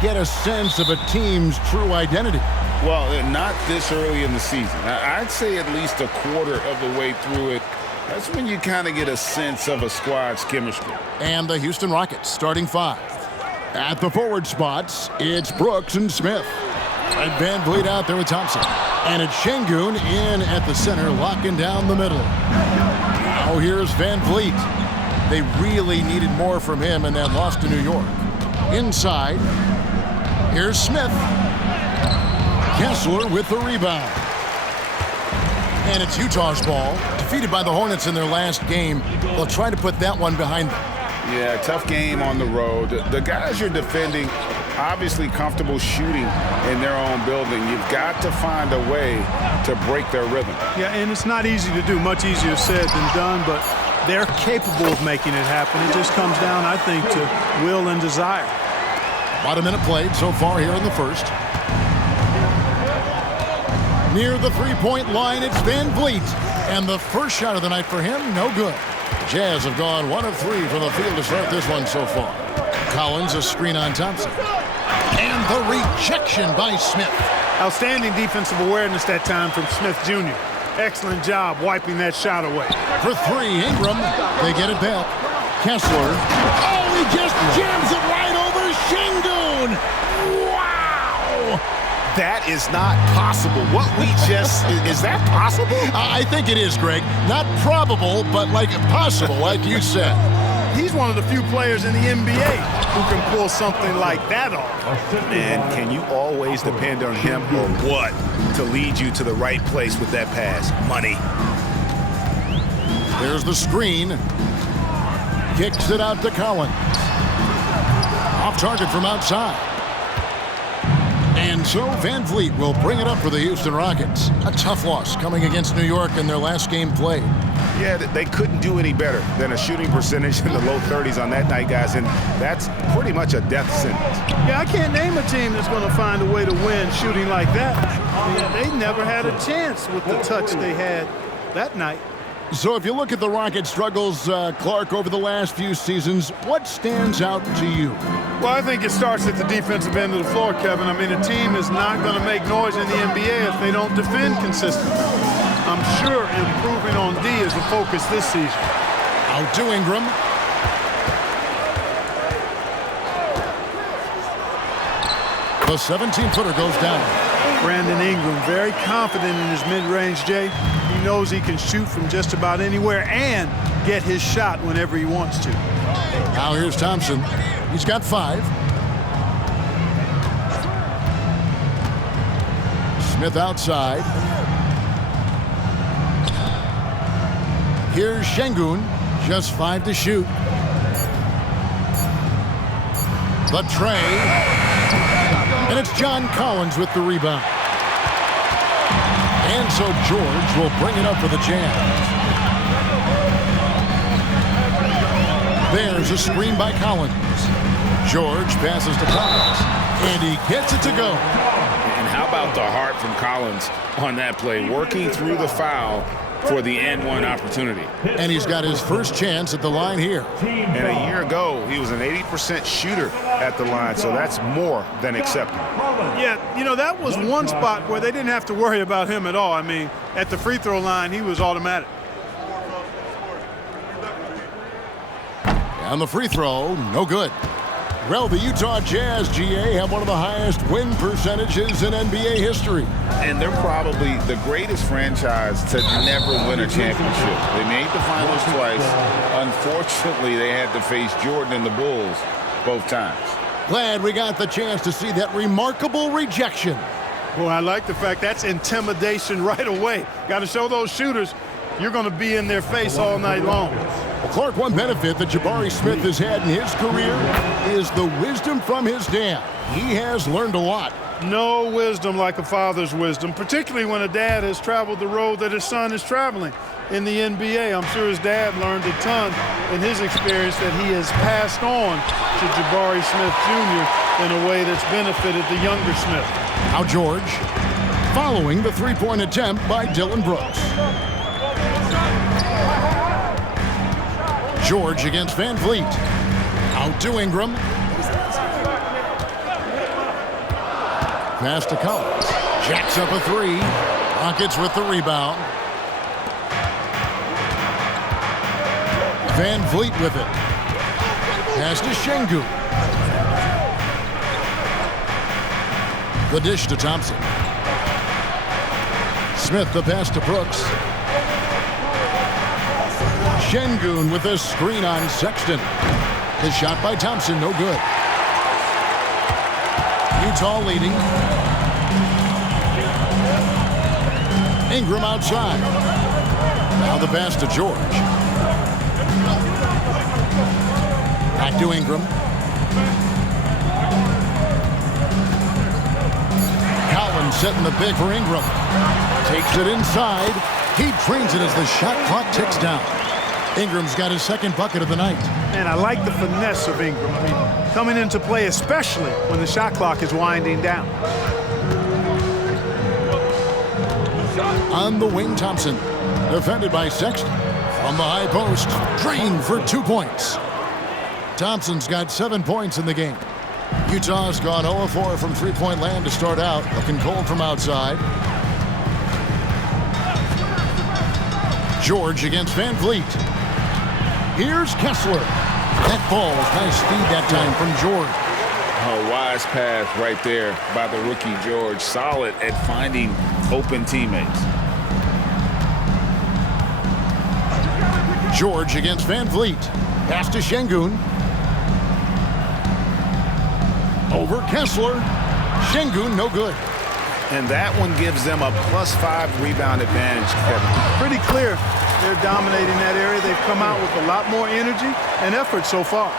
get a sense of a team's true identity? Well, not this early in the season. I'd say at least a quarter of the way through it. That's when you kind of get a sense of a squad's chemistry. And the Houston Rockets starting five. At the forward spots, it's Brooks and Smith. And Van Vliet out there with Thompson. And it's Şengün in at the center, locking down the middle. Now here's Van Vliet. They really needed more from him in that loss to New York. Inside, here's Smith. Kessler with the rebound. And it's Utah's ball. Defeated by the Hornets in their last game. They'll try to put that one behind them. Yeah, tough game on the road. The guys you're defending, obviously comfortable shooting in their own building. You've got to find a way to break their rhythm. Yeah, and it's not easy to do. Much easier said than done, but they're capable of making it happen. It just comes down, I think, to will and desire. About a minute played so far here in the first. Near the three-point line, it's Van Vliet. And the first shot of the night for him, no good. Jazz have gone 1 of 3 from the field to start this one so far. Collins, a screen on Thompson. And the rejection by Smith. Outstanding defensive awareness that time from Smith Jr. Excellent job wiping that shot away. For three, Ingram. They get it back. Kessler. Oh, he just jams it right over Şengün. Wow! That is not possible. What we just, is that possible? I think it is, Greg. Not probable, but like possible, like you said. He's one of the few players in the NBA who can pull something like that off. Man, can you always depend on him or what to lead you to the right place with that pass? Money. There's the screen. Kicks it out to Collins. Off target from outside. And so Van Vliet will bring it up for the Houston Rockets. A tough loss coming against New York in their last game played. Yeah, they couldn't do any better than a shooting percentage in the low 30s on that night, guys, and that's pretty much a death sentence. Yeah, I can't name a team that's going to find a way to win shooting like that. I mean, they never had a chance with the touch they had that night. So if you look at the Rockets' struggles, Clark, over the last few seasons, what stands out to you? Well, I think it starts at the defensive end of the floor, Kevin. I mean, a team is not going to make noise in the NBA if they don't defend consistently. I'm sure improving on D is the focus this season. Out to Ingram. The 17-footer goes down. Brandon Ingram, very confident in his mid-range, Jay. He knows he can shoot from just about anywhere and get his shot whenever he wants to. Now here's Thompson. He's got 5. Smith outside. Here's Şengün, just 5 to shoot. The tray. And it's John Collins with the rebound. And so George will bring it up for the Jazz. There's a screen by Collins. George passes to Collins. And he gets it to go. And how about the heart from Collins on that play, working through the foul for the N1 opportunity. And he's got his first chance at the line here. And a year ago, he was an 80% shooter at the line, so that's more than acceptable. Yeah, you know, that was one spot where they didn't have to worry about him at all. I mean, at the free throw line, he was automatic. And the free throw, no good. Well, the Utah Jazz, GA, have one of the highest win percentages in NBA history. And they're probably the greatest franchise to never win a championship. They made the finals twice. Unfortunately, they had to face Jordan and the Bulls both times. Glad we got the chance to see that remarkable rejection. Well, I like the fact that's intimidation right away. Got to show those shooters you're going to be in their face all night long. Well, Clark, one benefit that Jabari Smith has had in his career is the wisdom from his dad. He has learned a lot. No wisdom like a father's wisdom, particularly when a dad has traveled the road that his son is traveling in the NBA. I'm sure his dad learned a ton in his experience that he has passed on to Jabari Smith Jr. in a way that's benefited the younger Smith. Now George, following the three-point attempt by Dylan Brooks. George against Van Vliet. Out to Ingram. pass to Collins. Jacks up a three. Rockets with the rebound. Van Vliet with it. Pass to Şengün. The dish to Thompson. Smith the pass to Brooks. Şengün with a screen on Sexton. The shot by Thompson, no good. Utah leading. Ingram outside. Now the pass to George. Back to Ingram. Collins setting the pick for Ingram. Takes it inside. He trains it as the shot clock ticks down. Ingram's got his second bucket of the night. And I like the finesse of Ingram. I mean, coming into play, especially when the shot clock is winding down. On the wing, Thompson. Defended by Sexton. From the high post. Drained for 2 points. Thompson's got 7 points in the game. Utah's gone 0-4 from three-point land to start out. Looking cold from outside. George against Van Vliet. Here's Kessler. That falls. Nice speed that time from George. A wise pass right there by the rookie George. Solid at finding open teammates. George against Van Vliet. Pass to Şengün. Over Kessler. Şengün, no good. And that one gives them a +5 rebound advantage, Kevin. Pretty clear they're dominating that area. They've come out with a lot more energy and effort so far.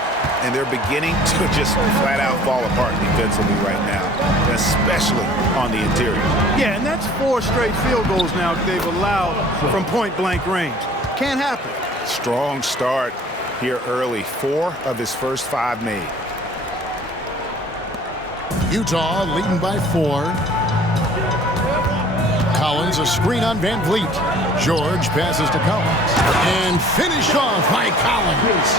And they're beginning to just flat out fall apart defensively right now, especially on the interior. Yeah, and that's 4 straight field goals now they've allowed from point-blank range. Can't happen. Strong start here early. 4 of his first 5 made. Utah leading by 4. Collins, a screen on Van Vliet. George passes to Collins. And finished off by Collins.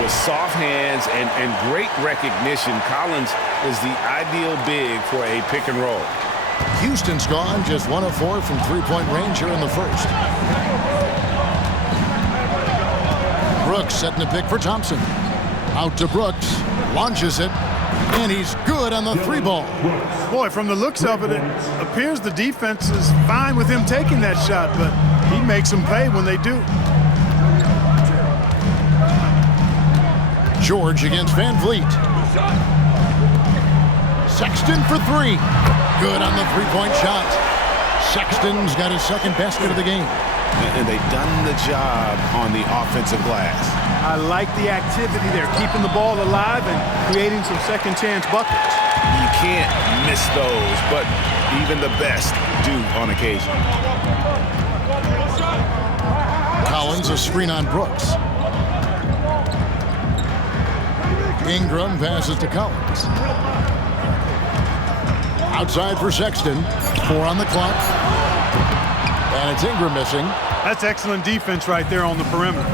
With soft hands and great recognition, Collins is the ideal big for a pick and roll. Houston's gone just 1 of 4 from three-point range here in the first. Brooks setting the pick for Thompson. Out to Brooks. Launches it. And he's good on the 3-ball. Boy, from the looks of it, it appears the defense is fine with him taking that shot, but he makes them pay when they do. George against Van Vliet. Sexton for 3. Good on the 3-point shot. Sexton's got his second basket of the game. And they've done the job on the offensive glass. I like the activity there, keeping the ball alive and creating some second chance buckets. You can't miss those, but even the best do on occasion. Collins, a screen on Brooks. Ingram passes to Collins. Outside for Sexton. 4 on the clock. And it's Ingram missing. That's excellent defense right there on the perimeter.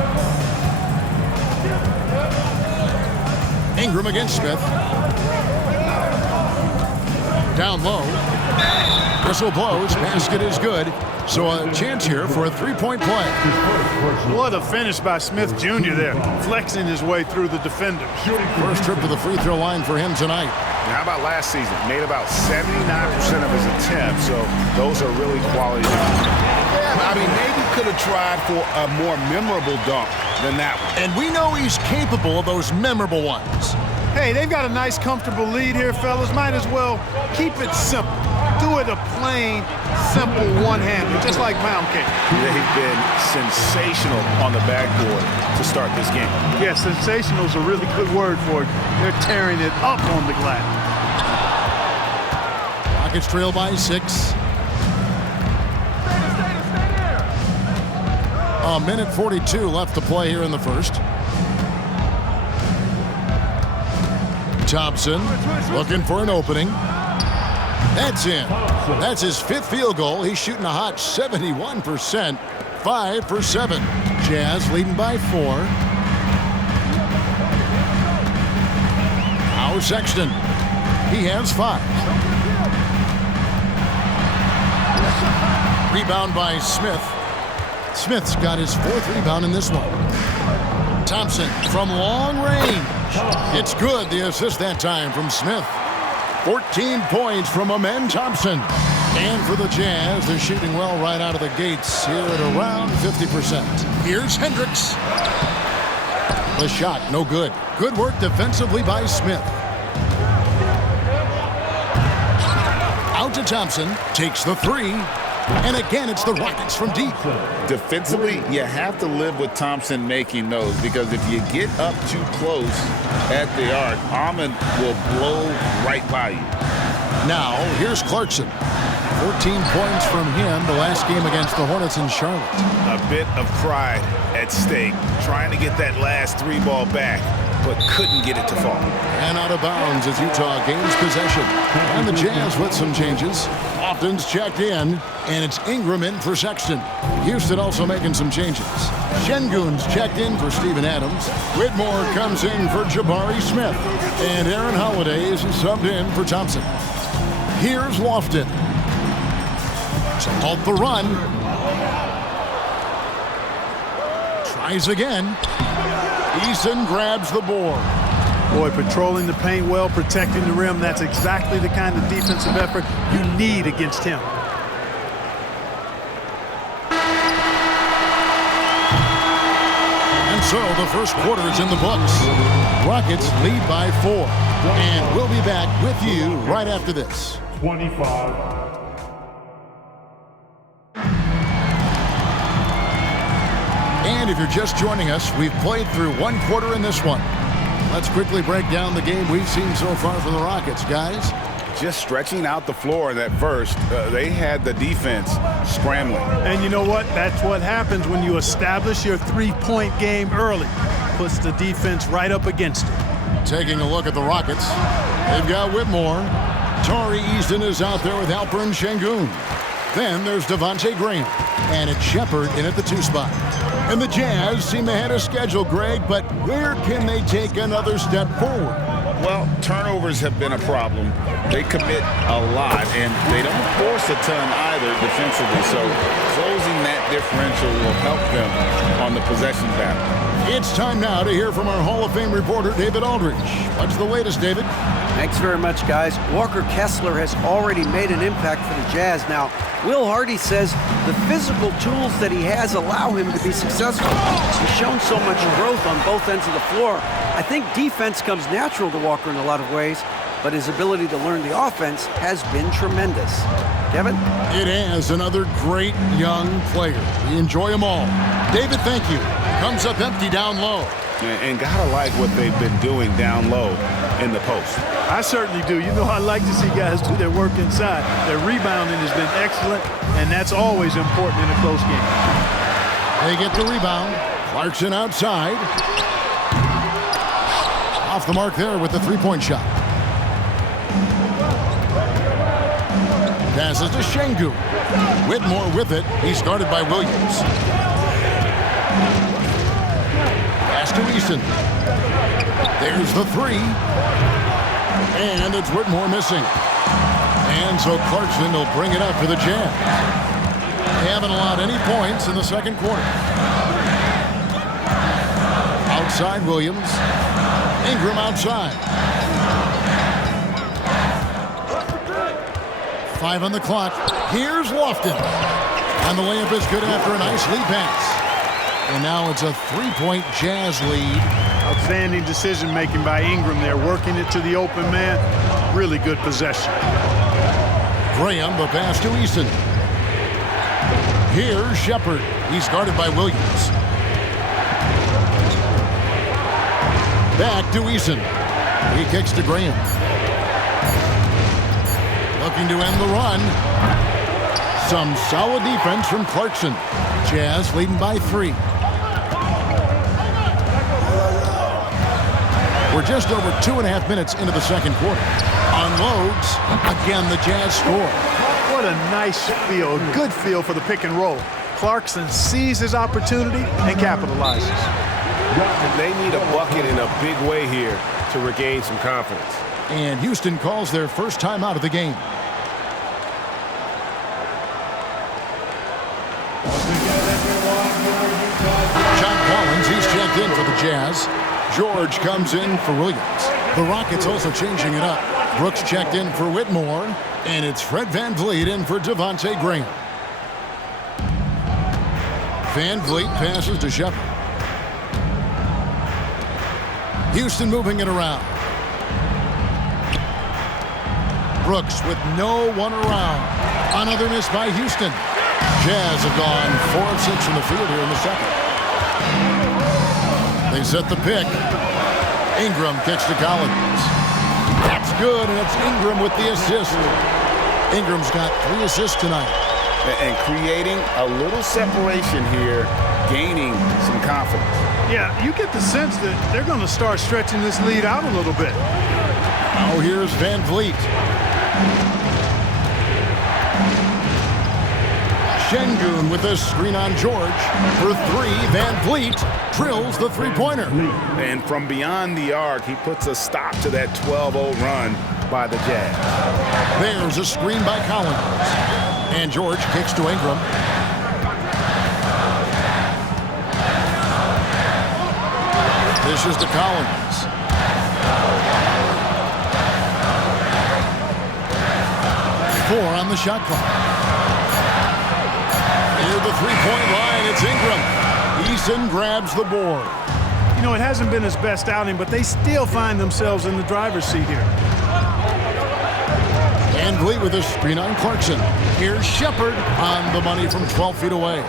Ingram against Smith. Down low. Whistle blows. Basket is good. So a chance here for a 3-point play. What a finish by Smith Jr. there, flexing his way through the defender. First trip to the free throw line for him tonight. How about last season? Made about 79% of his attempts, so those are really quality. Yeah, I mean, maybe could have tried for a more memorable dunk than that one. And we know he's capable of those memorable ones. Hey, they've got a nice, comfortable lead here, fellas. Might as well keep it simple. Do it a plain, simple one-hander, just like pound cake. They've been sensational on the backboard to start this game. Yeah, sensational is a really good word for it. They're tearing it up on the glass. Rockets trail by 6. A minute 42 left to play here in the first. Thompson looking for an opening. That's in. That's his 5th field goal. He's shooting a hot 71%. 5 for 7. Jazz leading by 4. Now Sexton. He has 5. Rebound by Smith. Smith's got his 4th rebound in this one. Thompson from long range. It's good, the assist that time from Smith. 14 points from Amen Thompson. And for the Jazz, they're shooting well right out of the gates here at around 50%. Here's Hendricks. The shot, no good. Good work defensively by Smith. Out to Thompson, takes the 3. And again, it's the Rockets from deep. Defensively, you have to live with Thompson making those, because if you get up too close at the arc, Ahmed will blow right by you. Now, here's Clarkson. 14 points from him the last game against the Hornets in Charlotte. A bit of pride at stake, trying to get that last 3 ball back, but couldn't get it to fall. And out of bounds as Utah gains possession. And the Jazz with some changes. Lofton's checked in, and it's Ingram in for Sexton. Houston also making some changes. Şengün's checked in for Steven Adams. Whitmore comes in for Jabari Smith. And Aaron Holiday is subbed in for Thompson. Here's Lofton. To halt the run. Tries again. Eason grabs the board. Boy, patrolling the paint well, protecting the rim. That's exactly the kind of defensive effort you need against him. And so the first quarter is in the books. Rockets lead by 4. And we'll be back with you right after this. 25. And if you're just joining us, we've played through 1 quarter in this one. Let's quickly break down the game we've seen so far from the Rockets, guys. Just stretching out the floor in that first, they had the defense scrambling. And you know what? That's what happens when you establish your 3-point game early. Puts the defense right up against it. Taking a look at the Rockets, they've got Whitmore. Tari Eason is out there with Alperen Şengün. Then there's Devontae Graham. And it's Shepherd in at the 2 spot. And the Jazz seem ahead of schedule, Greg, but where can they take another step forward? Well, turnovers have been a problem. They commit a lot, and they don't force a ton either defensively. So closing that differential will help them on the possession battle. It's time now to hear from our Hall of Fame reporter, David Aldridge. What's the latest, David? Thanks very much, guys. Walker Kessler has already made an impact for the Jazz. Now, Will Hardy says the physical tools that he has allow him to be successful. He's shown so much growth on both ends of the floor. I think defense comes natural to Walker in a lot of ways, but his ability to learn the offense has been tremendous. Kevin? It has another great young player. We enjoy them all. David, thank you. Comes up empty down low. And gotta like what they've been doing down low in the post. I certainly do. You know, I like to see guys do their work inside. Their rebounding has been excellent, and that's always important in a close game. They get the rebound. Clarkson outside. Off the mark there with the 3-point shot. Passes to Şengün. Whitmore with it. He's guarded by Williams. Pass to Eason. There's the 3. And it's Whitmore missing. And so Clarkson will bring it up for the Jazz. They haven't allowed any points in the second quarter. Outside Williams. Ingram outside. 5 on the clock. Here's Lofton. And the layup is good after a nice lead pass. And now it's a 3-point Jazz lead. Outstanding decision-making by Ingram there, working it to the open man. Really good possession. Graham, the pass to Eason. Here's Shepherd. He's guarded by Williams. Back to Eason. He kicks to Graham. Looking to end the run. Some solid defense from Clarkson. Jazz leading by 3. We're just over 2.5 minutes into the second quarter. Unloads. Again, the Jazz score. What a nice feel, a good feel for the pick and roll. Clarkson sees his opportunity and capitalizes. They need a bucket in a big way here to regain some confidence. And Houston calls their first time out of the game. John Collins, he's checked in for the Jazz. George comes in for Williams. The Rockets also changing it up. Brooks checked in for Whitmore, and it's Fred VanVleet in for Devontae Graham. VanVleet passes to Shepard. Houston moving it around. Brooks with no one around. Another miss by Houston. Jazz have gone 4 of 6 from the field here in the second. They set the pick. Ingram kicks to Collins. That's good, and it's Ingram with the assist. Ingram's got 3 assists tonight. And creating a little separation here, gaining some confidence. Yeah, you get the sense that they're going to start stretching this lead out a little bit. Now here's VanVleet. Şengün with a screen on George. For 3, VanVleet drills the three-pointer. And from beyond the arc, he puts a stop to that 12-0 run by the Jazz. There's a screen by Collins. And George kicks to Ingram. This is to Collins. Four on the shot clock. Near the three-point line, it's Ingram. Eason grabs the board. You know, it hasn't been his best outing, but they still find themselves in the driver's seat here. VanVleet with a screen on Clarkson. Here's Shepard on the money from 12 feet away.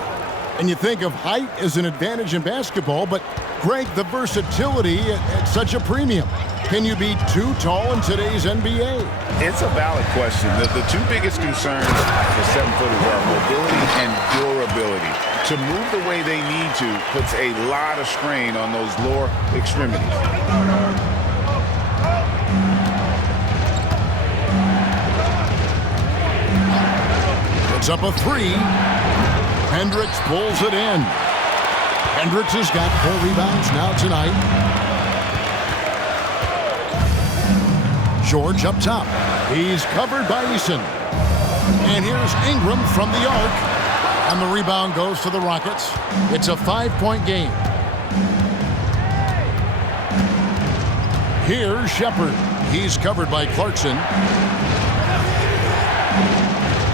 And you think of height as an advantage in basketball, but Greg, the versatility at such a premium. Can you be too tall in today's NBA? It's a valid question. The 2 biggest concerns for 7-footers are mobility and durability. To move the way they need to puts a lot of strain on those lower extremities. It's up a 3. Hendricks pulls it in. Hendricks has got 4 rebounds now tonight. George up top. He's covered by Eason. And here's Ingram from the arc. And the rebound goes to the Rockets. It's a 5-point game. Here's Shepard. He's covered by Clarkson.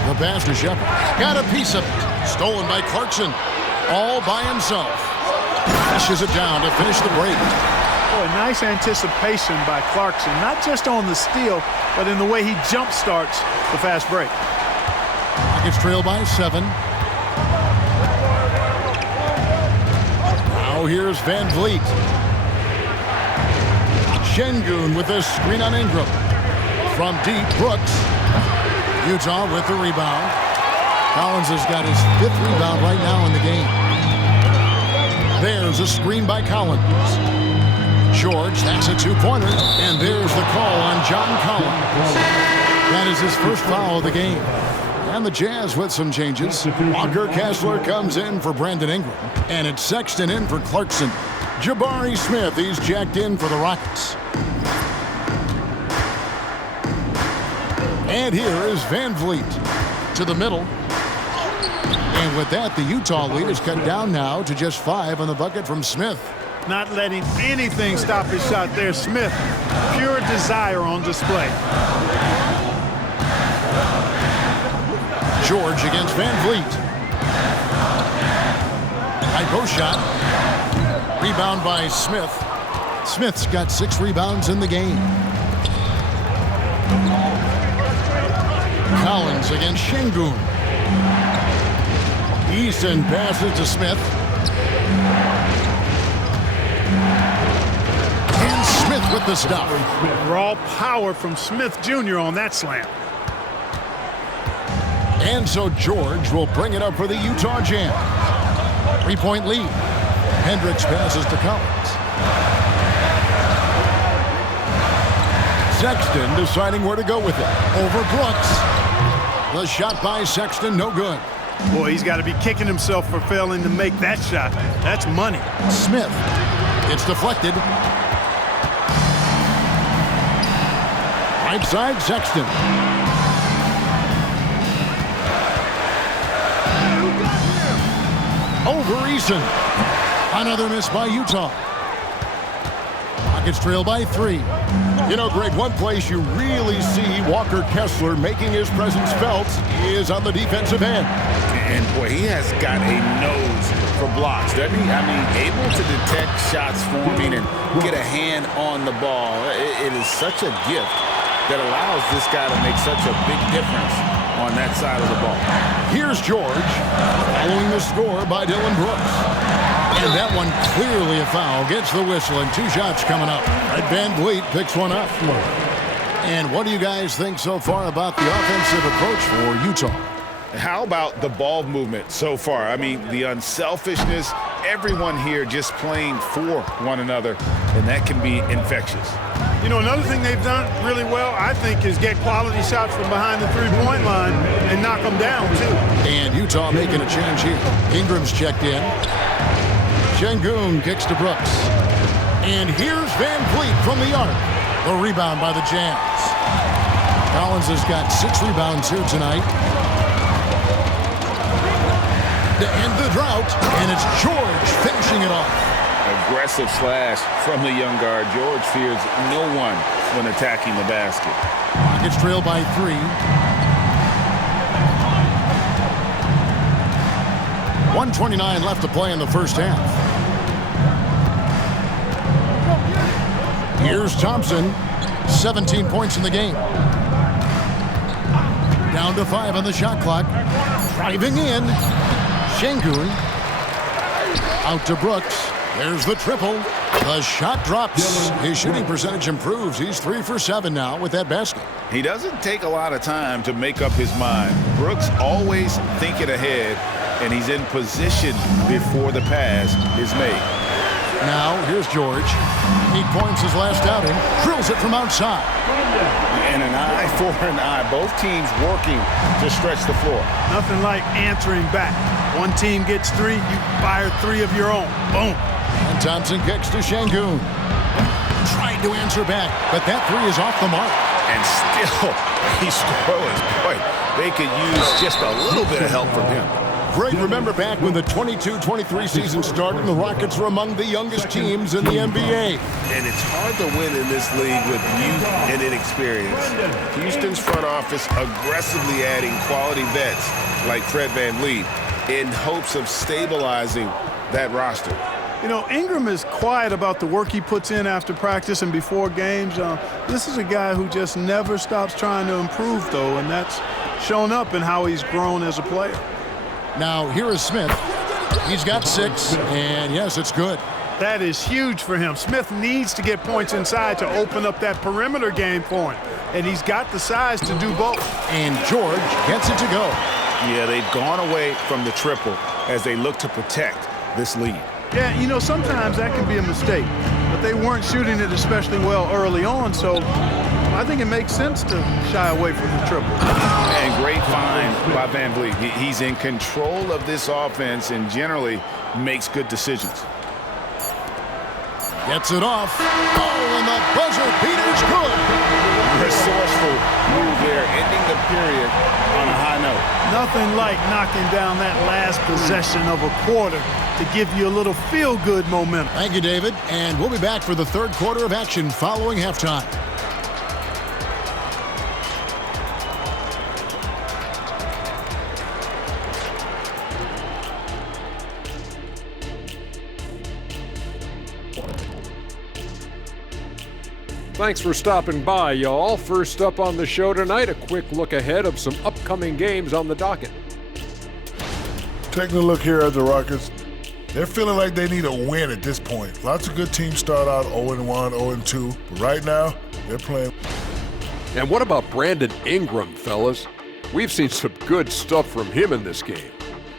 The pass to Shepard. Got a piece of it. Stolen by Clarkson. All by himself. Pushes it down to finish the break. Boy, nice anticipation by Clarkson. Not just on the steal, but in the way he jump starts the fast break. Rockets trail by 7. Now here's VanVleet. Şengün with a screen on Ingram. From deep, Brooks. Utah with the rebound. Collins has got his 5th rebound right now in the game. There's a screen by Collins. George, that's a 2-pointer. And there's the call on John Collins. That is his first foul of the game. And the Jazz with some changes. Walker Kessler comes in for Brandon Ingram. And it's Sexton in for Clarkson. Jabari Smith, he's jacked in for the Rockets. And here is VanVleet to the middle. And with that, the Utah lead is cut down now to just 5 on the bucket from Smith. Not letting anything stop his shot there. Smith, pure desire on display. George against VanVleet. High post shot. Rebound by Smith. Smith's got 6 rebounds in the game. Collins against Şengün. Eason passes to Smith. And Smith with the stop. Raw power from Smith Jr. on that slam. And so George will bring it up for the Utah Jazz. 3-point lead. Hendricks passes to Collins. Sexton deciding where to go with it. Over Brooks. The shot by Sexton, no good. Boy, he's got to be kicking himself for failing to make that shot. That's money. Smith. It's deflected. Right side, Sexton. over Eason. Another miss by Utah. Rockets trail by 3. You know, Greg, one place you really see Walker Kessler making his presence felt is on the defensive end. And, boy, he has got a nose for blocks, doesn't he? I mean, able to detect shots forming and get a hand on the ball. It is such a gift that allows this guy to make such a big difference on that side of the ball. Here's George, following the score by Dylan Brooks. And that one clearly a foul. Gets the whistle, and 2 shots coming up. Van Vliet picks one up. And what do you guys think so far about the offensive approach for Utah? How about the ball movement so far? I mean, the unselfishness, everyone here just playing for one another, and that can be infectious. You know, another thing they've done really well, I think, is get quality shots from behind the three-point line and knock them down, too. And Utah making a change here. Ingram's checked in. Şengün kicks to Brooks. And here's Van Vliet from the arc. The rebound by the Jazz. Collins has got 6 rebounds here tonight. To end the drought, and it's George finishing it off. Aggressive slash from the young guard. George fears no one when attacking the basket. Rockets trail by 3. 1:29 left to play in the first half. Here's Thompson, 17 points in the game. Down to 5 on the shot clock. Driving in, Şengün. Out to Brooks. There's the triple. The shot drops. His shooting percentage improves. He's 3 for 7 now with that basket. He doesn't take a lot of time to make up his mind. Brooks always thinking ahead, and he's in position before the pass is made. Now, here's George. 8 points his last outing. Drills it from outside. And an eye for an eye. Both teams working to stretch the floor. Nothing like answering back. One team gets 3, you fire 3 of your own. Boom. And Thompson kicks to Şengün. Tried to answer back, but that 3 is off the mark. And still, he's scoreless. Boy, they could use just a little bit of help from him. Greg, remember back when the 22-23 season started, the Rockets were among the youngest teams in the NBA. And it's hard to win in this league with youth and inexperience. Houston's front office aggressively adding quality vets like Fred VanVleet in hopes of stabilizing that roster. You know, Ingram is quiet about the work he puts in after practice and before games. This is a guy who just never stops trying to improve, though, and that's shown up in how he's grown as a player. Now, here is Smith. He's got 6, and yes, it's good. That is huge for him. Smith needs to get points inside to open up that perimeter game for him, and he's got the size to do both. And George gets it to go. Yeah, they've gone away from the triple as they look to protect this lead. Yeah, you know, sometimes that can be a mistake, but they weren't shooting it especially well early on, so I think it makes sense to shy away from the triple. And great find by VanVleet. He's in control of this offense and generally makes good decisions. Gets it off. Oh, and the buzzer beater's good. Resourceful move there, ending the period on a high note. Nothing like knocking down that last possession of a quarter to give you a little feel-good momentum. Thank you, David. And we'll be back for the third quarter of action following halftime. Thanks for stopping by, y'all. First up on the show tonight, a quick look ahead of some upcoming games on the docket. Taking a look here at the Rockets, they're feeling like they need a win at this point. Lots of good teams start out 0-1, 0-2, but right now, they're playing. And what about Brandon Ingram, fellas? We've seen some good stuff from him in this game.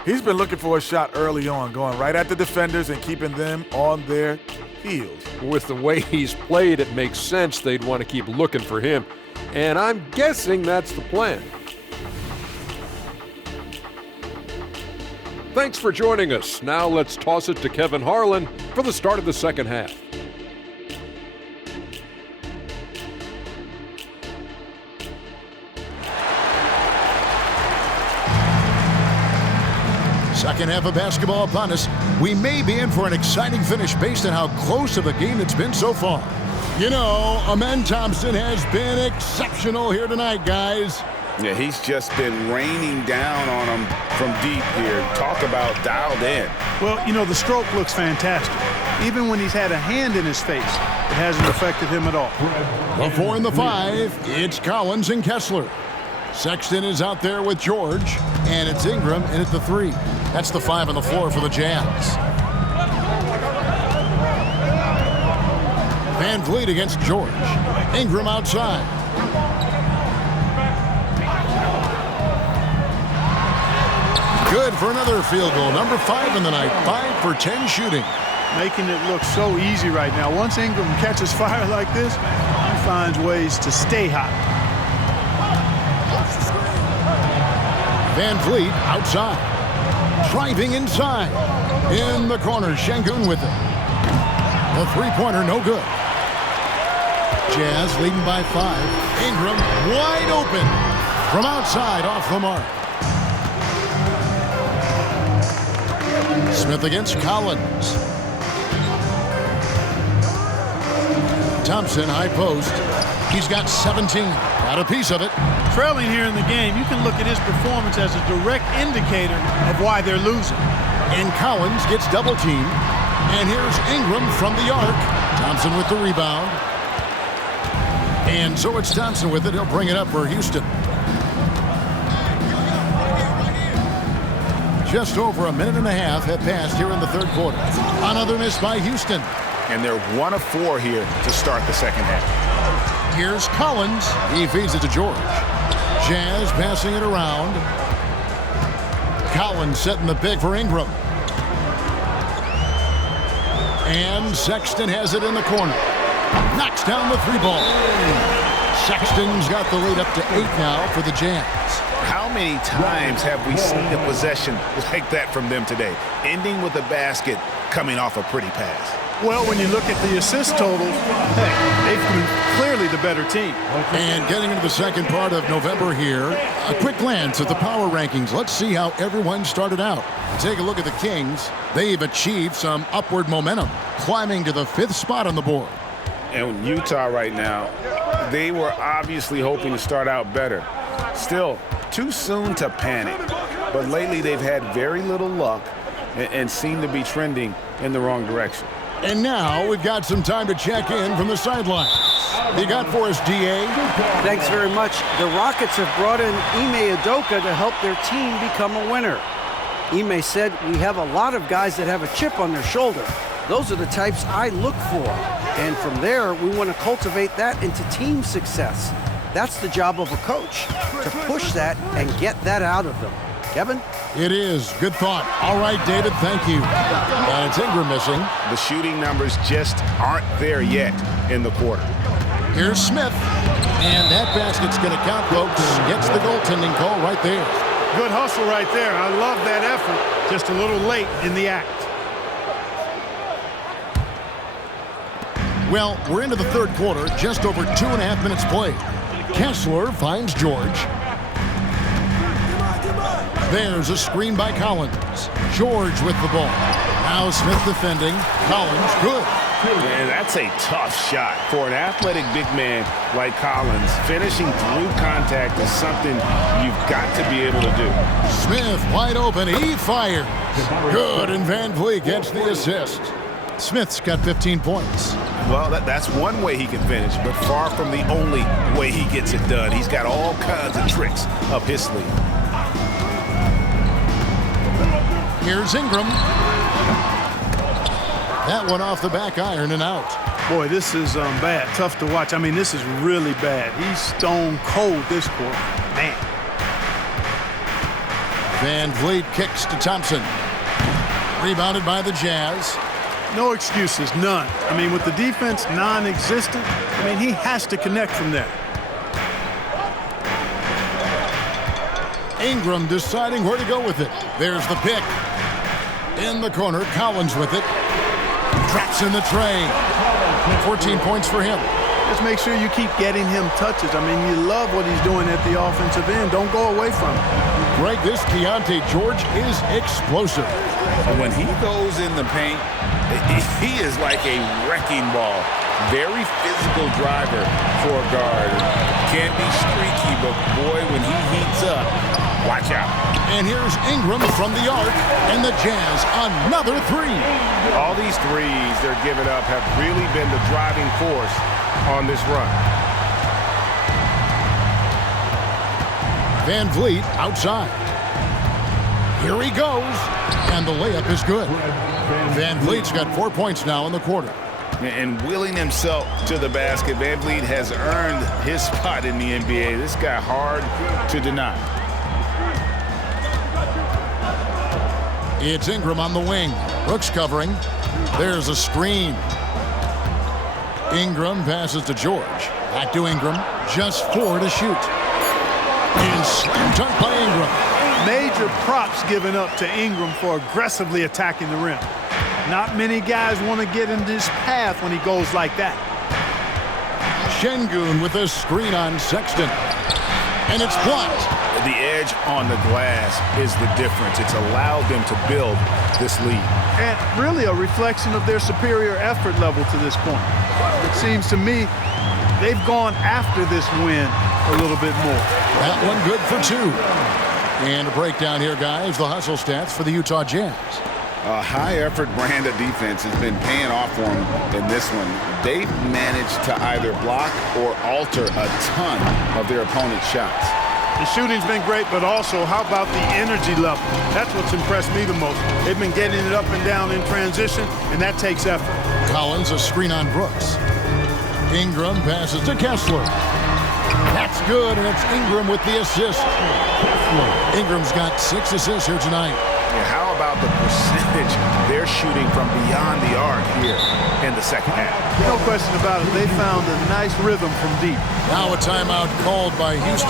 He's been looking for a shot early on, going right at the defenders and keeping them on their heels. With the way he's played, it makes sense they'd want to keep looking for him. And I'm guessing that's the plan. Thanks for joining us. Now let's toss it to Kevin Harlan for the start of the second half. Second half of basketball upon us. We may be in for an exciting finish based on how close of a game it's been so far. You know, Amen Thompson has been exceptional here tonight, guys. Yeah, he's just been raining down on them from deep here. Talk about dialed in. Well, you know, the stroke looks fantastic. Even when he's had a hand in his face, it hasn't affected him at all. The 4 and the 5, it's Collins and Kessler. Sexton is out there with George, and it's Ingram in at the 3. That's the 5 on the floor for the Jazz. Van Vliet against George. Ingram outside. Good for another field goal. Number 5 in the night. 5 for 10 shooting. Making it look so easy right now. Once Ingram catches fire like this, he finds ways to stay hot. Van Vliet outside. Driving inside. In the corner, Şengün with it. The three-pointer, no good. Jazz leading by 5. Ingram wide open. From outside, off the mark. Smith against Collins. Thompson, high post. He's got 17. Got a piece of it. Trailing here in the game, you can look at his performance as a direct indicator of why they're losing. And Collins gets double teamed. And here's Ingram from the arc. Thompson with the rebound. And so it's Thompson with it. He'll bring it up for Houston. Just over a minute and a half have passed here in the third quarter. Another miss by Houston. And they're 1 of 4 here to start the second half. Here's Collins. He feeds it to George. Jazz passing it around. Collins setting the pick for Ingram. And Sexton has it in the corner. Knocks down the 3-ball. Sexton's got the lead up to 8 now for the Jazz. How many times have we seen a possession like that from them today? Ending with a basket, coming off a pretty pass. Well, when you look at the assist totals, they've been clearly the better team. And getting into the second part of November here, a quick glance at the power rankings. Let's see how everyone started out. Take a look at the Kings. They've achieved some upward momentum, climbing to the 5th spot on the board. And Utah right now, they were obviously hoping to start out better. Still, too soon to panic. But lately they've had very little luck and seem to be trending in the wrong direction. And now we've got some time to check in from the sidelines. You got for us, DA? Thanks very much. The Rockets have brought in Ime Udoka to help their team become a winner. Ime said, "We have a lot of guys that have a chip on their shoulder. Those are the types I look for. And from there, we want to cultivate that into team success. That's the job of a coach, to push that and get that out of them." Kevin? It is. Good thought. All right, David, thank you. And it's Ingram missing. The shooting numbers just aren't there yet in the quarter. Here's Smith. And that basket's going to count, folks. Gets the goaltending call right there. Good hustle right there. I love that effort. Just a little late in the act. Well, we're into the third quarter. Just over 2.5 minutes played. Kessler finds George. There's a screen by Collins. George with the ball. Now Smith defending. Collins, good. Man, that's a tough shot for an athletic big man like Collins. Finishing through contact is something you've got to be able to do. Smith wide open. He fires. Good, and Van Vliet gets the assist. Smith's got 15 points. Well, that's one way he can finish, but far from the only way he gets it done. He's got all kinds of tricks up his sleeve. Here's Ingram. That one off the back iron and out. Boy, this is bad. Tough to watch. I mean, this is really bad. He's stone cold this quarter. Man. Van Vliet kicks to Thompson. Rebounded by the Jazz. No excuses, none. I mean, with the defense non-existent, I mean, he has to connect from there. Ingram deciding where to go with it. There's the pick. In the corner, Collins with it. Traps in the tray. 14 points for him. Just make sure you keep getting him touches. I mean, you love what he's doing at the offensive end. Don't go away from it. Greg, this Keontae George is explosive. When he goes in the paint, he is like a wrecking ball. Very physical driver for a guard. Can be streaky, but boy, when he heats up, watch out. And here's Ingram from the arc, and the Jazz another three. All these threes they're giving up have really been the driving force on this run. Van Vliet outside. Here he goes, and the layup is good. Van Vliet's got 4 points now in the quarter. And willing himself to the basket, Van Vliet has earned his spot in the NBA. This guy hard to deny. It's Ingram on the wing. Brooks covering. There's a screen. Ingram passes to George. Back to Ingram. Just 4 to shoot. And slam dunk by Ingram. Major props given up to Ingram for aggressively attacking the rim. Not many guys want to get in this path when he goes like that. Şengün with a screen on Sexton. And it's blocked. The edge on the glass is the difference. It's allowed them to build this lead. And really a reflection of their superior effort level to this point. It seems to me they've gone after this win a little bit more. That one good for 2. And a breakdown here, guys. The hustle stats for the Utah Jazz. A high-effort brand of defense has been paying off for them in this one. They've managed to either block or alter a ton of their opponent's shots. The shooting's been great, but also, how about the energy level? That's what's impressed me the most. They've been getting it up and down in transition, and that takes effort. Collins, a screen on Brooks. Ingram passes to Kessler. That's good, and it's Ingram with the assist. Ingram's got 6 assists here tonight. And how about the percentage they're shooting from beyond the arc here in the second half? No question about it. They found a nice rhythm from deep. Now a timeout called by Houston.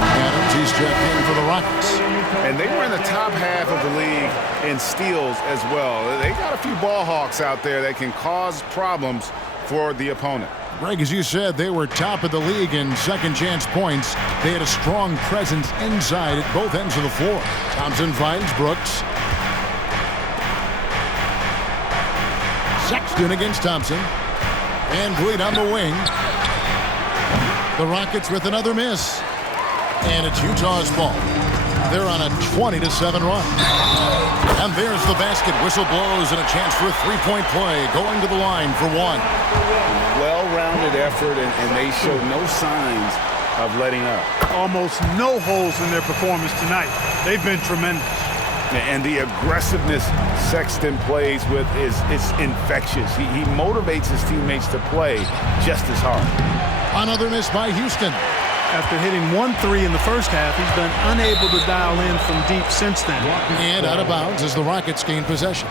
Adams, he's checked in for the Rockets. And they were in the top half of the league in steals as well. They got a few ball hawks out there that can cause problems for the opponent. Greg, as you said, they were top of the league in second chance points. They had a strong presence inside at both ends of the floor. Thompson finds Brooks. Sexton against Thompson. And Vliet on the wing. The Rockets with another miss. And it's Utah's ball. They're on a 20-7 run. And there's the basket. Whistle blows and a chance for a three-point play. Going to the line for 1. Well-rounded effort, and they show no signs of letting up. Almost no holes in their performance tonight. They've been tremendous. And the aggressiveness Sexton plays with is infectious. He motivates his teammates to play just as hard. Another miss by Houston. After hitting 1 3 in the first half, he's been unable to dial in from deep since then. And out of bounds as the Rockets gain possession.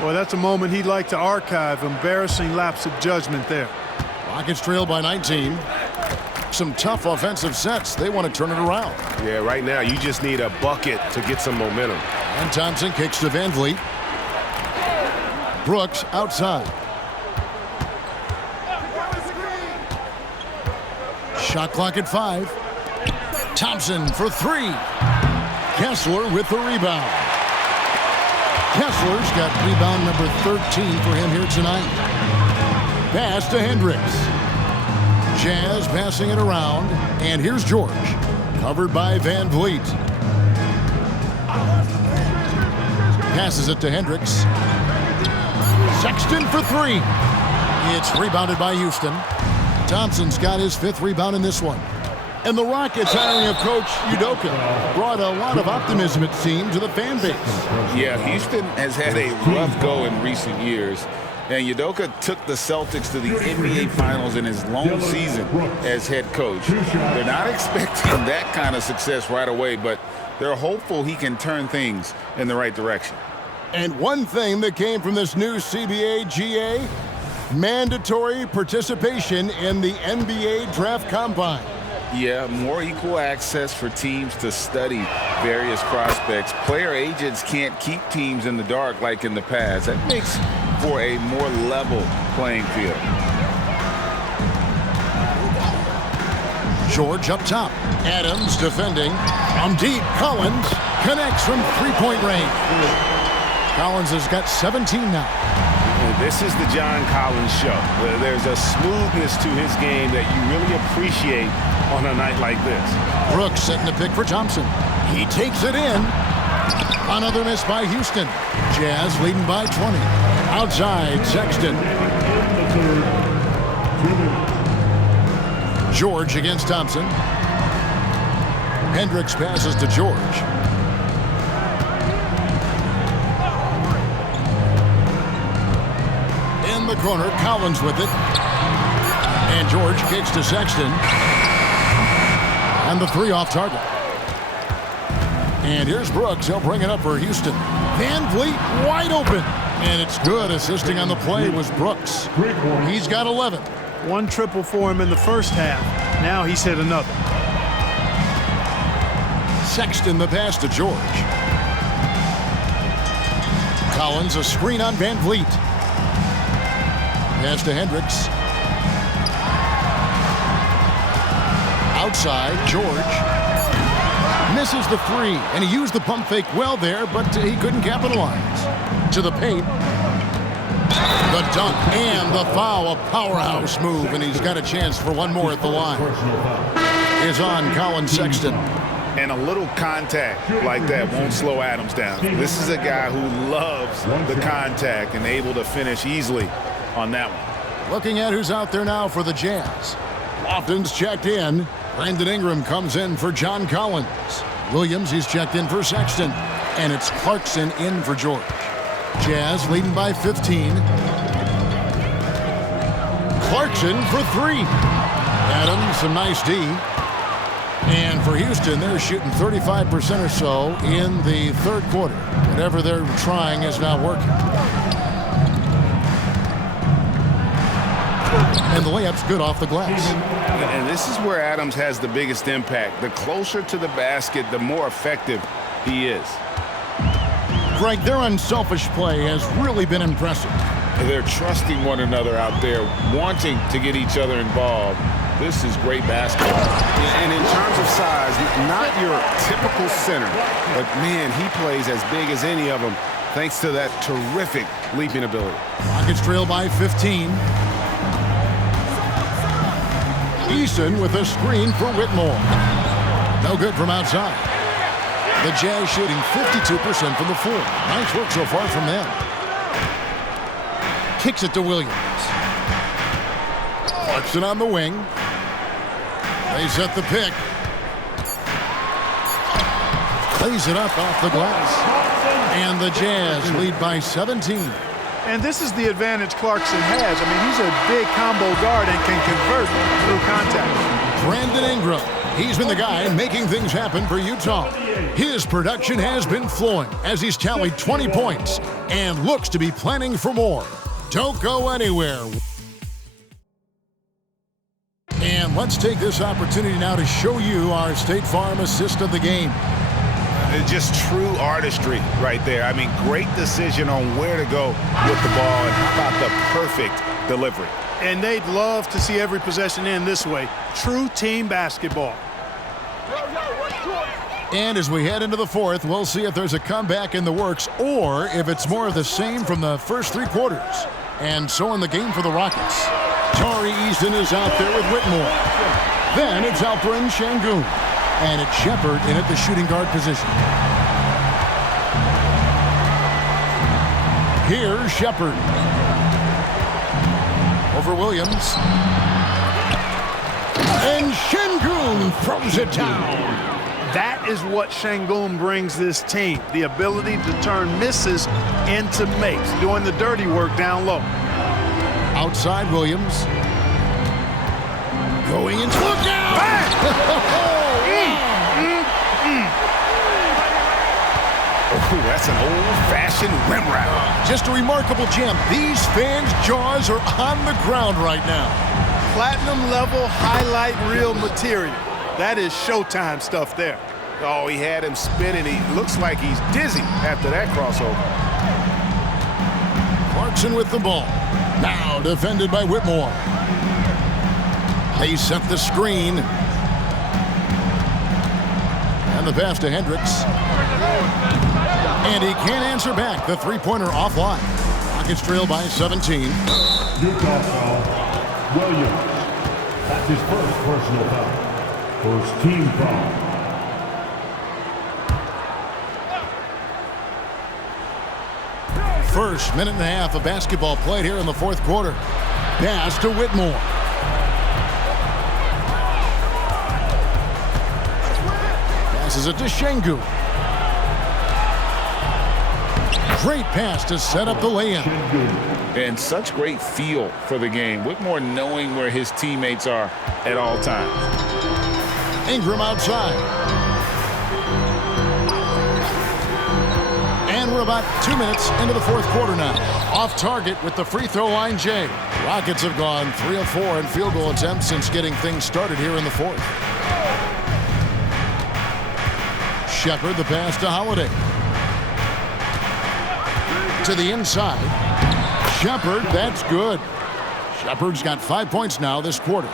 Well, that's a moment he'd like to archive. Embarrassing lapse of judgment there. Rockets trail by 19. Some tough offensive sets. They want to turn it around. Yeah, right now you just need a bucket to get some momentum. And Thompson kicks to Van Vliet. Brooks outside. Shot clock at 5. Thompson for 3. Kessler with the rebound. Kessler's got rebound number 13 for him here tonight. Pass to Hendricks. Jazz passing it around. And here's George. Covered by Van Vliet. Passes it to Hendricks. Sexton for 3. It's rebounded by Houston. Thompson's got his 5th rebound in this one. And the Rockets hiring of Coach Udoka brought a lot of optimism, it seemed, to the fan base. Yeah, Houston has had a rough go in recent years. And Udoka took the Celtics to the NBA Finals in his lone season as head coach. They're not expecting that kind of success right away, but they're hopeful he can turn things in the right direction. And one thing that came from this new CBA GA, mandatory participation in the NBA Draft Combine. Yeah, more equal access for teams to study various prospects. Player agents can't keep teams in the dark like in the past. That makes for a more level playing field. George up top. Adams defending. From deep, Collins connects from three-point range. Collins has got 17 now. This is the John Collins show. There's a smoothness to his game that you really appreciate on a night like this. Brooks setting the pick for Thompson. He takes it in. Another miss by Houston. Jazz leading by 20. Outside, Sexton. George against Thompson. Hendricks passes to George. In the corner, Collins with it. And George kicks to Sexton. And the three off target. And here's Brooks. He'll bring it up for Houston. Van Vliet wide open. And it's good. Assisting on the play was Brooks. He's got 11. One triple for him in the first half. Now he's hit another. Sexton the pass to George. Collins a screen on Van Vliet. Pass to Hendricks. Outside, George. Misses the three, and he used the pump fake well there, but he couldn't capitalize. To the paint. The dunk and the foul, a powerhouse move, and he's got a chance for one more at the line. Is on Colin Sexton. And a little contact like that won't slow Adams down. This is a guy who loves the contact and able to finish easily on that one. Looking at who's out there now for the Jazz. Lofton's checked in. Brandon Ingram comes in for John Collins. Williams, he's checked in for Sexton. And it's Clarkson in for George. Jazz leading by 15. Clarkson for three. Adams, some nice D. And for Houston, they're shooting 35% or so in the third quarter. Whatever they're trying is not working. And the layup's good off the glass. And this is where Adams has the biggest impact. The closer to the basket, the more effective he is. Greg, their unselfish play has really been impressive. They're trusting one another out there, wanting to get each other involved. This is great basketball. And in terms of size, not your typical center, but man, he plays as big as any of them thanks to that terrific leaping ability. Rockets trail by 15. Eason with a screen for Whitmore. No good from outside. The Jazz shooting 52% from the floor. Nice work so far from them. Kicks it to Williams. Clarkson on the wing. They set the pick. Plays it up off the glass. And the Jazz lead by 17. And this is the advantage Clarkson has. I mean, he's a big combo guard and can convert through contact. Brandon Ingram. He's been the guy making things happen for Utah. His production has been flowing as he's tallied 20 points and looks to be planning for more. Don't go anywhere. And let's take this opportunity now to show you our State Farm assist of the game. Just true artistry right there. I mean, great decision on where to go with the ball, and how about the perfect delivery. And they'd love to see every possession end this way. True team basketball. And as we head into the fourth, we'll see if there's a comeback in the works or if it's more of the same from the first three quarters. And so in the game for the Rockets, Tari Easton is out there with Whitmore. Then it's Alperen Şengün. And it's Shepard in at the shooting guard position. Here's Shepard. Over Williams. And Şengün throws it down. That is what Şengün brings this team, the ability to turn misses into makes, doing the dirty work down low. Outside Williams. Going into look out! Oh, that's an old-fashioned rim wrap. Just a remarkable gem. These fans' jaws are on the ground right now. Platinum level highlight reel material. That is showtime stuff there. Oh, he had him spinning. He looks like he's dizzy after that crossover. Clarkson with the ball. Now defended by Whitmore. They set the screen. And the pass to Hendricks. And he can't answer back. The three-pointer offline. Rockets trail by 17. Utah foul, Williams. That's his first personal foul. First team foul. First minute and a half of basketball played here in the fourth quarter. Pass to Whitmore. Passes it to Şengün. Great pass to set up the lay-in. And such great feel for the game. Whitmore knowing where his teammates are at all times. Ingram outside. And we're about 2 minutes into the fourth quarter now. Off target with the free throw line, Jay. Rockets have gone 3 of 4 in field goal attempts since getting things started here in the fourth. Shepard, the pass to Holiday. To the inside. Shepard, that's good. Shepard's got 5 points now this quarter.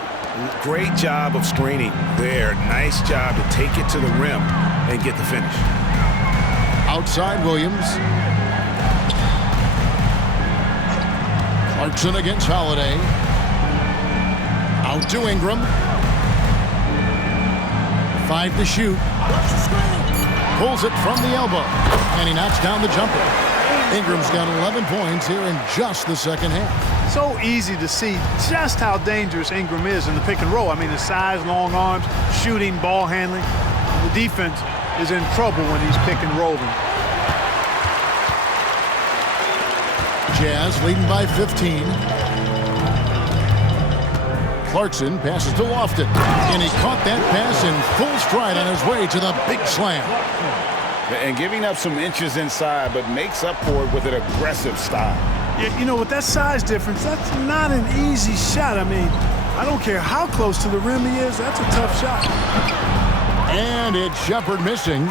Great job of screening there. Nice job to take it to the rim and get the finish. Outside Williams. Clarkson against Holiday. Out to Ingram. 5 to shoot. Pulls it from the elbow. And he knocks down the jumper. Ingram's got 11 points here in just the second half. So easy to see just how dangerous Ingram is in the pick and roll. I mean, his size, long arms, shooting, ball handling. The defense is in trouble when he's pick and rolling. Jazz leading by 15. Clarkson passes to Lofton. And he caught that pass in full stride on his way to the big slam. And giving up some inches inside, but makes up for it with an aggressive style. Yeah, you know, with that size difference, that's not an easy shot. I mean, I don't care how close to the rim he is, that's a tough shot. And it's Shepard missing.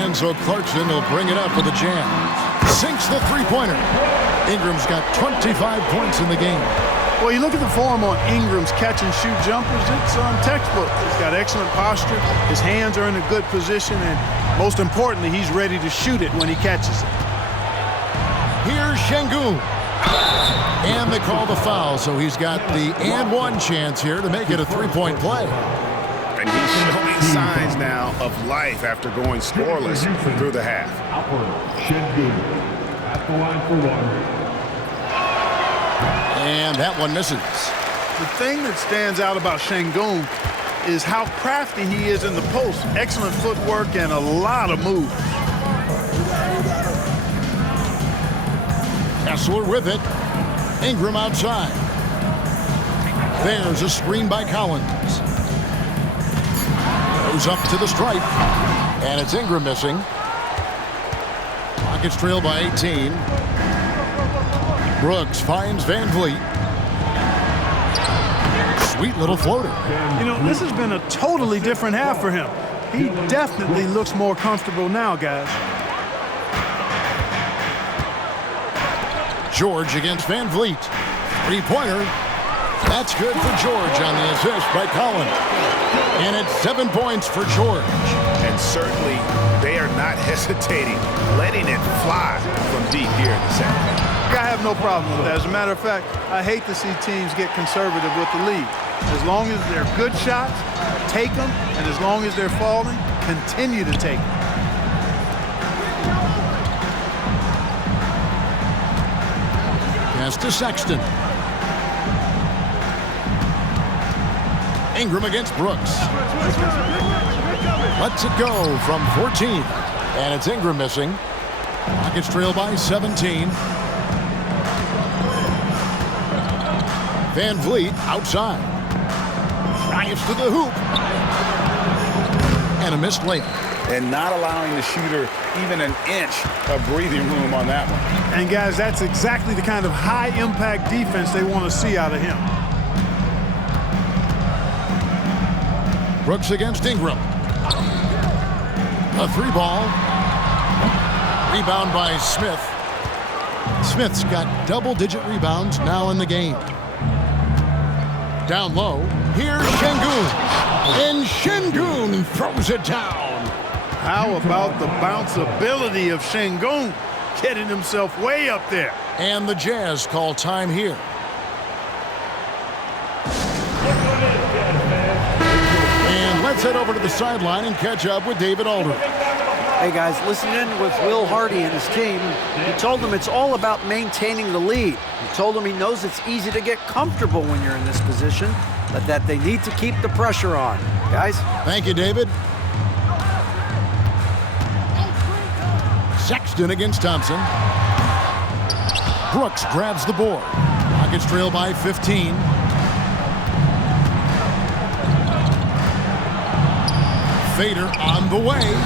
And so Clarkson will bring it up for the Jazz. Sinks the three-pointer. Ingram's got 25 points in the game. Well, you look at the form on Ingram's catch-and-shoot jumpers, it's textbook. He's got excellent posture. His hands are in a good position, and most importantly, he's ready to shoot it when he catches it. Here's Şengün. And they call the foul, so he's got the and-one chance here to make it a three-point play. And he's showing signs now of life after going scoreless through the half. Şengün at the line for one. And that one misses. The thing that stands out about Şengün is how crafty he is in the post. Excellent footwork and a lot of move. Kessler with it. Ingram outside. There's a screen by Collins. Goes up to the stripe. And it's Ingram missing. Rockets trail by 18. Brooks finds Van Vliet. Sweet little floater. You know, this has been a totally different half for him. He definitely looks more comfortable now, guys. George against Van Vliet. Three-pointer. That's good for George on the assist by Collins. And it's 7 points for George. And certainly they are not hesitating, letting it fly from deep here in the second. I have no problem with that. As a matter of fact, I hate to see teams get conservative with the lead. As long as they're good shots, take them, and as long as they're falling, continue to take them. Pass to Sexton. Ingram against Brooks. Lets it go from 14. And it's Ingram missing. Rockets trail by 17. Van Vliet outside. Drives to the hoop. And a missed layup. And not allowing the shooter even an inch of breathing room on that one. And guys, that's exactly the kind of high-impact defense they want to see out of him. Brooks against Ingram. A 3-ball. Rebound by Smith. Smith's got double-digit rebounds now in the game. Down low, here's Şengün. And Şengün throws it down. How about the bounceability of Şengün, getting himself way up there. And the Jazz call time here. And let's head over to the sideline and catch up with David Aldridge. Hey guys, listen in with Will Hardy and his team. He told them it's all about maintaining the lead. He told them he knows it's easy to get comfortable when you're in this position, but that they need to keep the pressure on. Guys? Thank you, David. Sexton against Thompson. Brooks grabs the board. Rockets trail by 15. Fader on the way.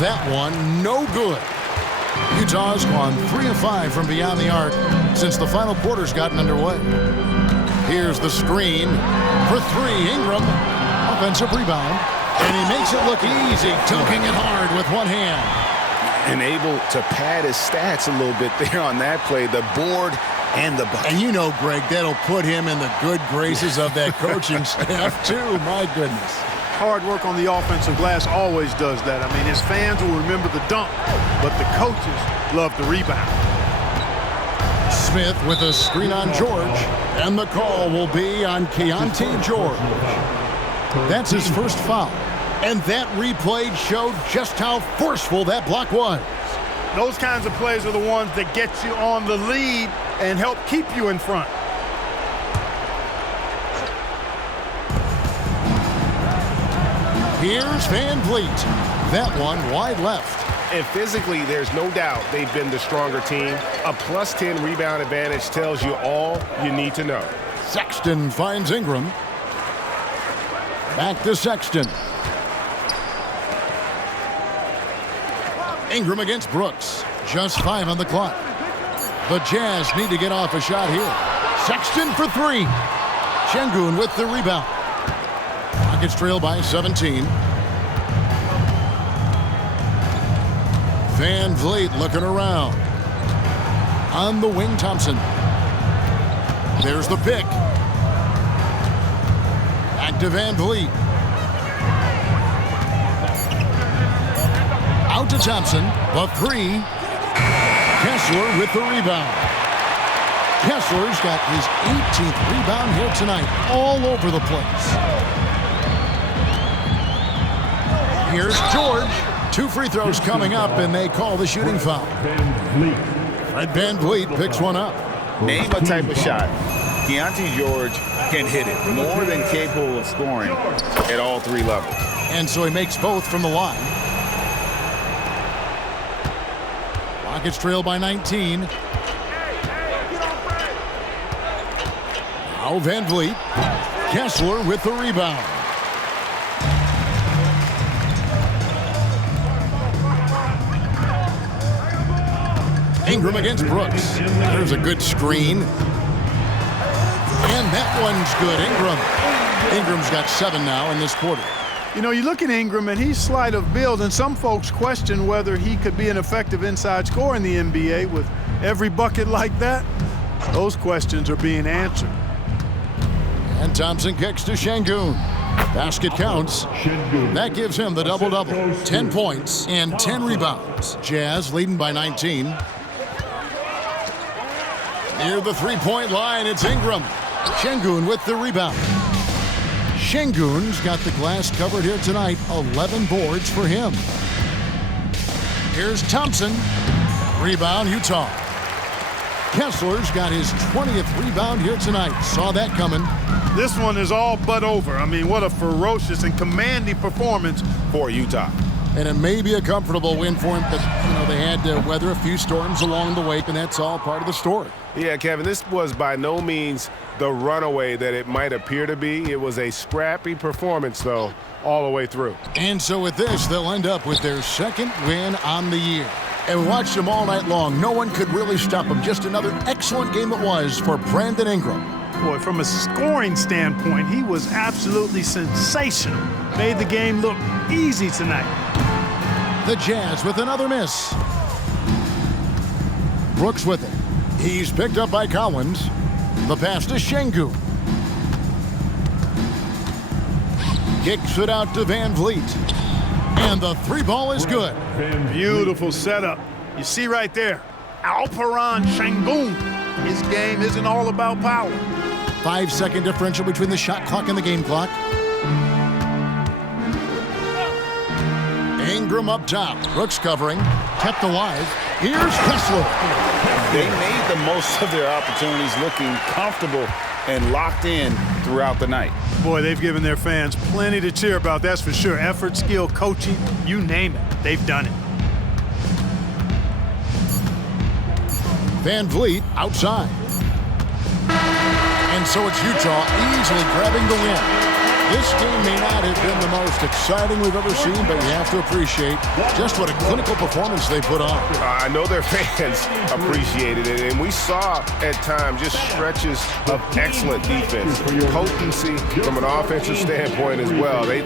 That one no good. Utah's gone 3 of 5 from beyond the arc since the final quarter's gotten underway. Here's the screen for 3. Ingram, offensive rebound, and he makes it look easy, dunking it hard with one hand. And able to pad his stats a little bit there on that play, the board and the bucket. And you know, Greg, that'll put him in the good graces of that coaching staff too. My goodness. Hard work on the offensive glass always does that. I mean, his fans will remember the dunk, but the coaches love the rebound. Smith with a screen on George, and the call will be on Keontae George. That's his first foul, and that replay showed just how forceful that block was. Those kinds of plays are the ones that get you on the lead and help keep you in front. Here's Van Vliet. That one wide left. And physically, there's no doubt they've been the stronger team. A +10 rebound advantage tells you all you need to know. Sexton finds Ingram. Back to Sexton. Ingram against Brooks. Just 5 on the clock. The Jazz need to get off a shot here. Sexton for 3. Şengün with the rebound. Rockets trail by 17. Van Vliet looking around. On the wing, Thompson. There's the pick. Back to Van Vliet. Out to Thompson. The 3. Kessler with the rebound. Kessler's got his 18th rebound here tonight. All over the place. Here's George. 2 free throws coming up, and they call the shooting foul. Fred Van Vliet picks one up. Name a type of shot. Keontae George can hit it. More than capable of scoring at all 3 levels. And so he makes both from the line. Rockets trail by 19. Now Van Vliet. Kessler with the rebound. Ingram against Brooks. There's a good screen. And that one's good. Ingram's got 7 now in this quarter. You know, you look at Ingram, and he's slight of build, and some folks question whether he could be an effective inside scorer in the NBA with every bucket like that. Those questions are being answered. And Thompson kicks to Şengün. Basket counts. That gives him the double-double. 10 points and 10 rebounds. Jazz leading by 19. Near the 3-point line, it's Ingram. Şengün with the rebound. Şengün's got the glass covered here tonight. 11 boards for him. Here's Thompson. Rebound, Utah. Kessler's got his 20th rebound here tonight. Saw that coming. This one is all but over. I mean, what a ferocious and commanding performance For Utah. And it may be a comfortable win for him, but, they had to weather a few storms along the way, and that's all part of the story. Yeah, Kevin, this was by no means the runaway that it might appear to be. It was a scrappy performance, though, all the way through. And so with this, they'll end up with their 2nd win on the year. And we watched them all night long. No one could really stop them. Just another excellent game it was for Brandon Ingram. Boy, from a scoring standpoint, he was absolutely sensational. Made the game look easy tonight. The Jazz with another miss. Brooks with it. He's picked up by Collins. The pass to Şengün. Kicks it out to Van Vliet. And the three ball is good. Beautiful setup. You see right there, Alperen Şengün. His game isn't all about power. 5-second differential between the shot clock and the game clock. Ingram up top. Brooks covering. Kept alive. Here's Kessler. They made the most of their opportunities, looking comfortable and locked in throughout the night. Boy, they've given their fans plenty to cheer about, that's for sure. Effort, skill, coaching, you name it, they've done it. Van Vliet outside. And so it's Utah easily grabbing the win. This game may not have been the most exciting we've ever seen, but you have to appreciate just what a clinical performance they put on. I know their fans appreciated it, and we saw at times just stretches of excellent defense, potency from an offensive standpoint as well. They